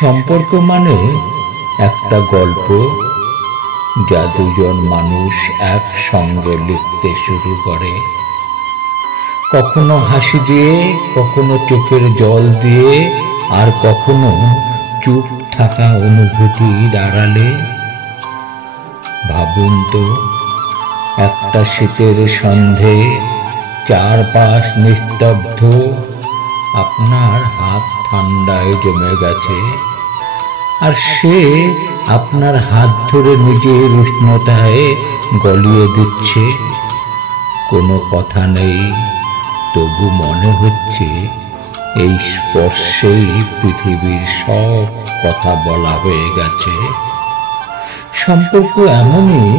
সম্পর্ক মানে একটা গল্প যা দুজন মানুষ একসঙ্গে লিখতে শুরু করে, কখনো হাসি দিয়ে, কখনো চোখের জল দিয়ে, আর কখনো চুপ থাকা অনুভূতির আড়ালে। ভাবুন তো, একটা শীতের সন্ধে, চারপাশ নিস্তব্ধ, আপনার হাত ঠান্ডায় জমে গেছে, আর সে আপনার হাত ধরে নিজের উষ্ণতায় গলিয়ে দিচ্ছে। কোনো কথা নেই, তবু মনে হচ্ছে এই স্পর্শেই পৃথিবীর সব কথা বলা হয়ে গেছে। সম্পর্ক এমনই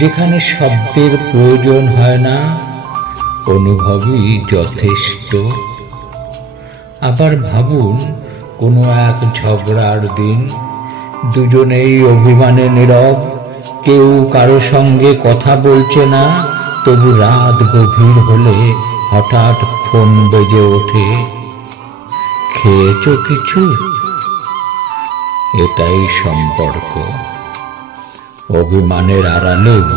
যেখানে শব্দের প্রয়োজন হয় না, অনুভবই যথেষ্ট। আবার ভাবুন, কোনো এক ঝগড়ার দিন, দুজনেই অভিমানে নীরব, কেউ কারো সঙ্গে কথা বলছে না, তবু রাত গভীর হলে হঠাৎ ফোন বেজে ওঠে, খেয়েছো কিছু? এটাই সম্পর্ক। অভিমানের আড়ালেও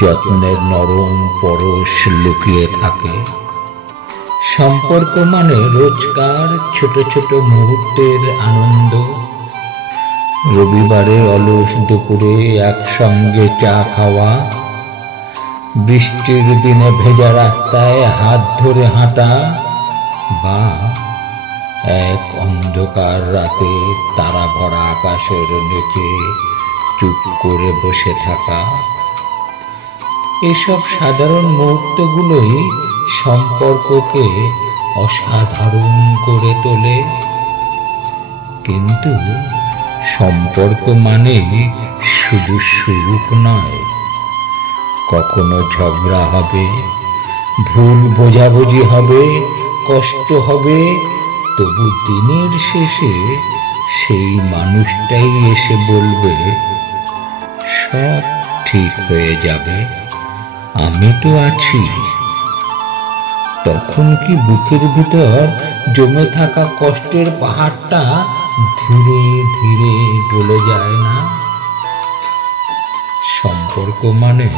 যত্নের নরম পরশ লুকিয়ে থাকে। সম্পর্ক মানে রোজকার ছোট ছোট মুহূর্তের আনন্দ। রবিবারে অলস দুপুরে একসঙ্গে চা খাওয়া, বৃষ্টির দিনে ভেজা রাস্তায় হাত ধরে হাঁটা, বা এক অন্ধকার রাতে তারা ভরা আকাশের নিচে চুপ করে বসে থাকা। এসব সাধারণ মুহূর্তগুলোই সম্পর্ককে অসাধারণ করে তোলে। কিন্তু সম্পর্ক মানে শুধু সুখ নয়। কখনো ঝগড়া হবে, ভুল বোঝাবুঝি হবে, কষ্ট হবে, তবু দিনের শেষে সেই মানুষটাই এসে বলবে, সব ঠিক হয়ে যাবে, আমি তো আছি। তখন কি বুকের ভিতর জমে থাকা কষ্টের পাহাড়টা ধীরে ধীরে গলে যায় না? সম্পর্ক মানে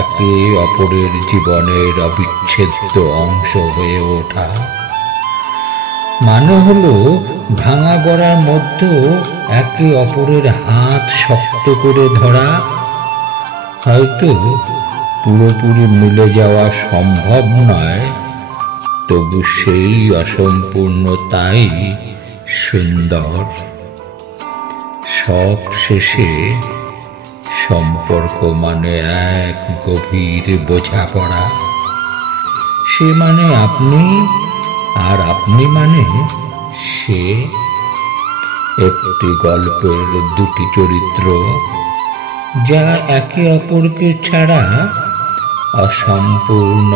একে অপরের জীবনের অবিচ্ছেদ্য অংশ হয়ে ওঠা। মানে হলো ভাঙা গড়ার মধ্যেও একে অপরের হাত শক্ত করে ধরা। হয়তো পুরোপুরি মিলে যাওয়া সম্ভব নয়, তবু সেই অসম্পূর্ণতাই সুন্দর। সব শেষে সম্পর্ক মানে এক গভীর বোঝাপড়া। সে মানে আপনি, আর আপনি মানে সে। একটি গল্পের দুটি চরিত্র, যা একে অপরকে ছাড়া অসম্পূর্ণ।